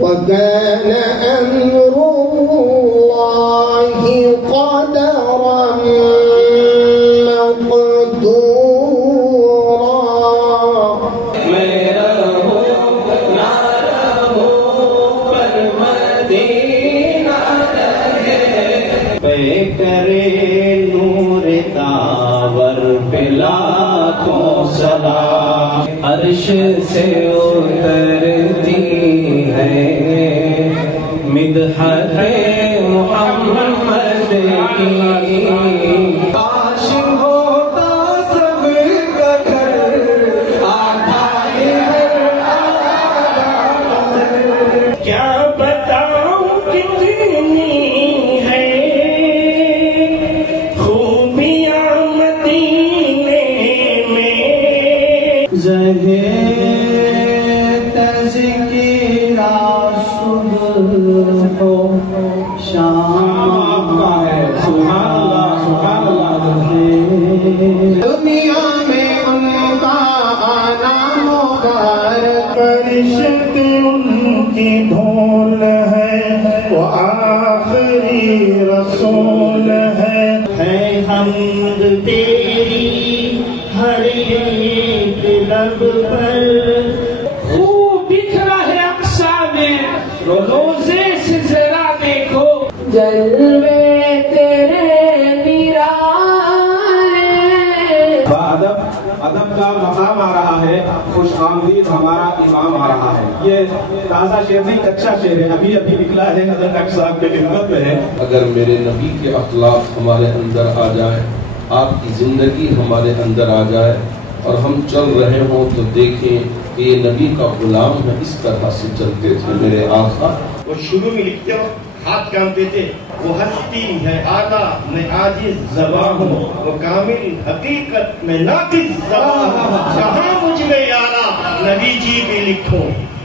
وَكَانَ أَمْرُ اللَّهِ قَدَرًا مَقْدُورًا. میرا ہو نہ رہو پر مدینہ رہے، پہ کرے نور تاور پہ لاکھوں سلام. عرش سے اترتی ہے مدحت محمد کی، کاش ہوتا سب کا گھر آدھا کیا بتاؤں کتنی ہے خوبیاں مدینے میں، زہے تذکرہ صبح ہو شام کا ہے. سبحان اللہ سبحان اللہ. دنیا میں ان کا آنا مبارک، فرشت ان کی ڈھول ہے، وہ آخری رسول ہے حمد تیری ہر ایک لب پر. خوب بکھرا ہے اقصا میں، روزے سے ذرا دیکھو جلوے تیرے نرانے. ادب کا مقام آ رہا ہے، خوش آمدید ہمارا امام آ رہا ہے. یہ تازہ شعر نہیں، کچا شعر ہے، ابھی نکلا ہے، حضرت ڈاکٹر صاحب کے خدمت میں ہے. اگر میرے نبی کے اخلاق ہمارے اندر آ جائیں، آپ کی زندگی ہمارے اندر آ جائے اور ہم چل رہے ہوں تو دیکھیں کہ یہ نبی کا غلام ہے، اس طرح سے چلتے تھے میرے آقا. وہ شروع میں لکھتے وقت ہاتھ کامتے تھے، وہ ہستی ہے اعلیٰ میں عاجز زباں ہوں، وہ کامل حقیقت میں ناقص زباں ہوں. کہاں مجھ میں یارا نبی جی بھی لکھو.